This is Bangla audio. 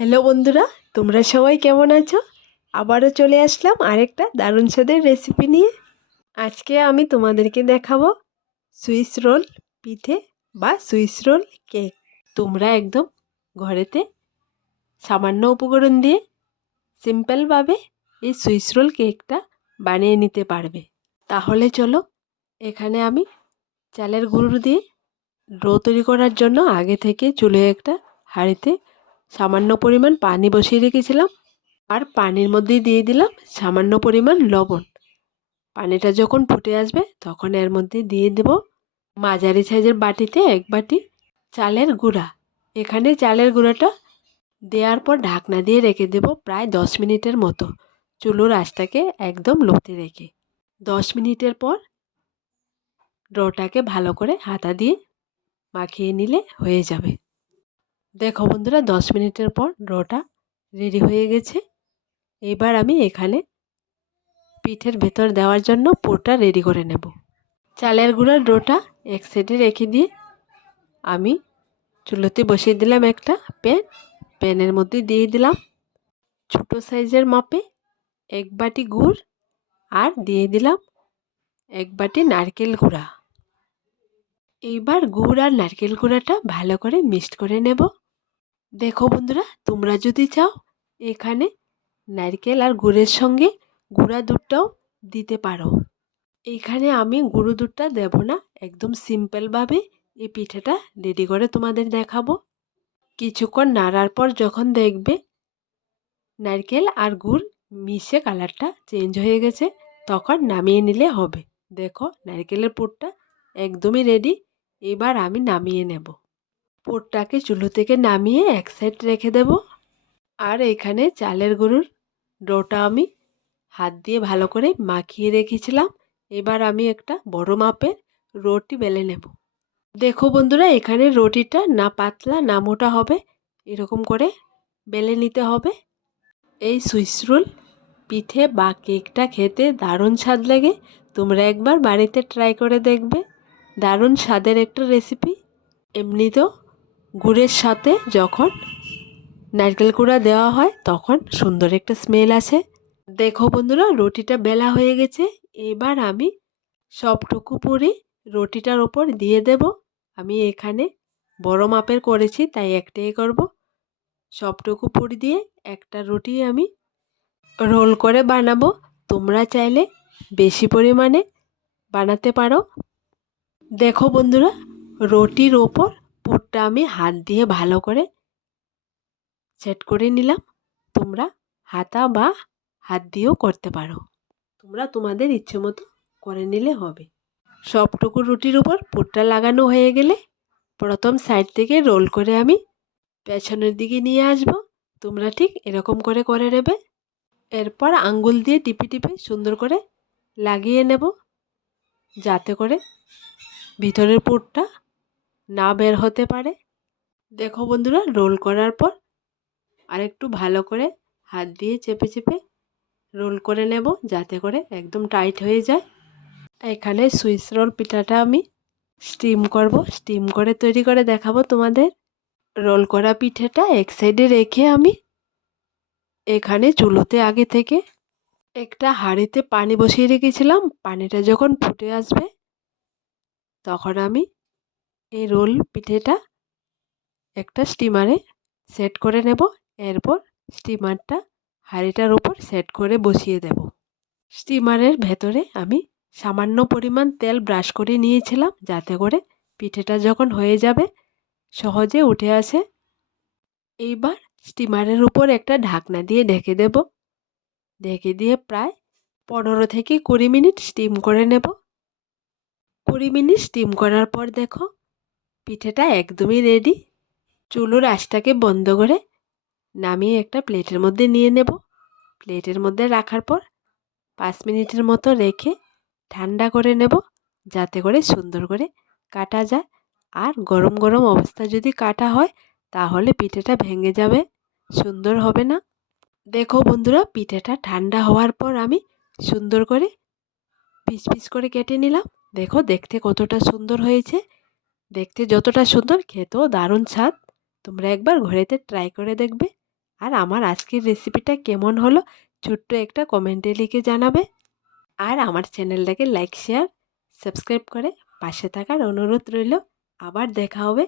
হ্যালো বন্ধুরা, তোমরা সবাই কেমন আছো? আবারও চলে আসলাম আরেকটা দারুণ স্বাদের রেসিপি নিয়ে। আজকে আমি তোমাদেরকে দেখাবো সুইস রোল পিঠে বা সুইস রোল কেক তোমরা একদম ঘরেতে সামান্য উপকরণ দিয়ে সিম্পলভাবে এই সুইস রোল কেকটা বানিয়ে নিতে পারবে। তাহলে চলো, এখানে আমি চালের গুঁড়ো দিয়ে ডো তৈরি করার জন্য আগে থেকে চুলে একটা হাঁড়িতে সামান্য পরিমাণ পানি বসিয়ে রেখেছিলাম আর পানির মধ্যে দিয়ে দিলাম সামান্য পরিমাণ লবণ। পানিটা যখন ফুটে আসবে তখন এর মধ্যে দিয়ে দেব মাঝারি সাইজের বাটিতে এক বাটি চালের গুঁড়া। এখানে চালের গুঁড়াটা দেওয়ার পর ঢাকনা দিয়ে রেখে দেব প্রায় দশ মিনিটের মতো। চুলোর আঁচটাকে একদম লোতে রেখে। দশ মিনিটের পর ডোটাকে ভালো করে হাতা দিয়ে মাখিয়ে নিলে হয়ে যাবে। দেখো বন্ধুরা, দশ মিনিটের পর ডোটা রেডি হয়ে গেছে। এবার আমি এখানে পিঠের ভেতর দেওয়ার জন্য পুরটা রেডি করে নেব। চালের গুঁড়ার ডোটা এক সাইডে রেখে দিয়ে আমি চুলোতে বসিয়ে দিলাম একটা প্যান। প্যানের মধ্যে দিয়ে দিলাম ছোটো সাইজের মাপে এক বাটি গুড় আর দিয়ে দিলাম এক বাটি নারকেল গুঁড়া। এইবার গুড় আর নারকেল গুঁড়াটা ভালো করে মিক্সড করে নেব। দেখো বন্ধুরা, তোমরা যদি চাও এখানে নারকেল আর গুড়ের সঙ্গে গুঁড়া দুধটাও দিতে পারো। এইখানে আমি গুঁড়ো দুধটা দেব না, একদম সিম্পলভাবে এই পিঠেটা রেডি করে তোমাদের দেখাবো। কিছুক্ষণ নাড়ার পর যখন দেখবে নারকেল আর গুড় মিশে কালারটা চেঞ্জ হয়ে গেছে, তখন নামিয়ে নিলে হবে। দেখো, নারকেলের পুরটা একদমই রেডি এবার আমি নামিয়ে নেব। পুরটাকে চুলো থেকে নামিয়ে এক সাইড রেখে দেব। আর এখানে চালের গরুর ডোটা আমি হাত দিয়ে ভালো করে মাখিয়ে রেখেছিলাম। এবার আমি একটা বড় মাপের রুটি বেলে নেব। দেখো বন্ধুরা, এখানে রুটিটা না পাতলা না মোটা হবে, এরকম করে বেলে নিতে হবে। এই সুইস রোল পিঠে বা কেকটা খেতে দারুণ স্বাদ লাগে। তোমরা একবার বাড়িতে ট্রাই করে দেখবে। দারুণ স্বাদের একটা রেসিপি। এমনিতেও গুড়ের সাথে যখন নারকেল কুড়া দেওয়া হয়, তখন সুন্দর একটা স্মেল আছে দেখো বন্ধুরা, রুটিটা বেলা হয়ে গেছে। এবার আমি সবটুকু পুরি রুটিটার ওপর দিয়ে দেব। আমি এখানে বড় মাপের করেছি, তাই একটাই করব। সবটুকু পুরি দিয়ে একটা রুটি আমি রোল করে বানাবো। তোমরা চাইলে বেশি পরিমাণে বানাতে পারো। দেখো বন্ধুরা, রুটির ওপর পুরটা আমি হাত দিয়ে ভালো করে সেট করে নিলাম। তোমরা হাতা বা হাত দিয়েও করতে পারো। তোমরা তোমাদের ইচ্ছে মতো করে নিলে হবে। সবটুকু রুটির উপর পুরটা লাগানো হয়ে গেলে প্রথম সাইড থেকে রোল করে আমি পেছনের দিকে নিয়ে আসব। তোমরা ঠিক এরকম করে করে নেবে। এরপর আঙ্গুল দিয়ে টিপে টিপে সুন্দর করে লাগিয়ে নেব। যাতে করে ভিতরের পুরটা না বের হতে পারে? দেখো বন্ধুরা, রোল করার পর আরেকটু ভালো করে হাত দিয়ে চেপে চেপে রোল করে নেব যাতে করে একদম টাইট হয়ে যায়। এখানে সুইস রোল পিঠাটা আমি স্টিম করব। স্টিম করে তৈরি করে দেখাবো তোমাদের। রোল করা পিঠেটা এক সাইডে রেখে আমি এখানে চুলোতে আগে থেকে একটা হাঁড়িতে পানি বসিয়ে রেখেছিলাম। পানিটা যখন ফুটে আসবে, তখন আমি এই রোল পিঠেটা একটা স্টিমারে সেট করে নেব। এরপর স্টিমারটা হাঁড়িটার উপর সেট করে বসিয়ে দেব। স্টিমারের ভেতরে আমি সামান্য পরিমাণ তেল ব্রাশ করে নিয়েছিলাম যাতে করে পিঠেটা যখন হয়ে যাবে, সহজে উঠে আসে। এইবার স্টিমারের উপর একটা ঢাকনা দিয়ে ঢেকে দেব। ঢেকে দিয়ে প্রায় পনেরো থেকে কুড়ি মিনিট স্টিম করে নেব। কুড়ি মিনিট স্টিম করার পর দেখো পিঠেটা একদমই রেডি চুলোর আঁচটাকে বন্ধ করে নামিয়ে একটা প্লেটের মধ্যে নিয়ে নেব। প্লেটের মধ্যে রাখার পর পাঁচ মিনিটের মতো রেখে ঠান্ডা করে নেব, যাতে করে সুন্দর করে কাটা যায়। আর গরম গরম অবস্থা যদি কাটা হয়, তাহলে পিঠেটা ভেঙে যাবে, সুন্দর হবে না। দেখো বন্ধুরা, পিঠেটা ঠান্ডা হওয়ার পর আমি সুন্দর করে পিস পিস করে কেটে নিলাম। দেখো, দেখতে কতটা সুন্দর হয়েছে। দেখতে যতটা সুন্দর, খেতেও দারুণ স্বাদ। তোমরা একবার ঘরেতে ট্রাই করে দেখবে। আর আমার আজকের রেসিপিটা কেমন হলো, ছোট্ট একটা কমেন্টে লিখে জানাবে। আর আমার চ্যানেলটাকে লাইক শেয়ার সাবস্ক্রাইব করে পাশে থাকার অনুরোধ রইল। আবার দেখা হবে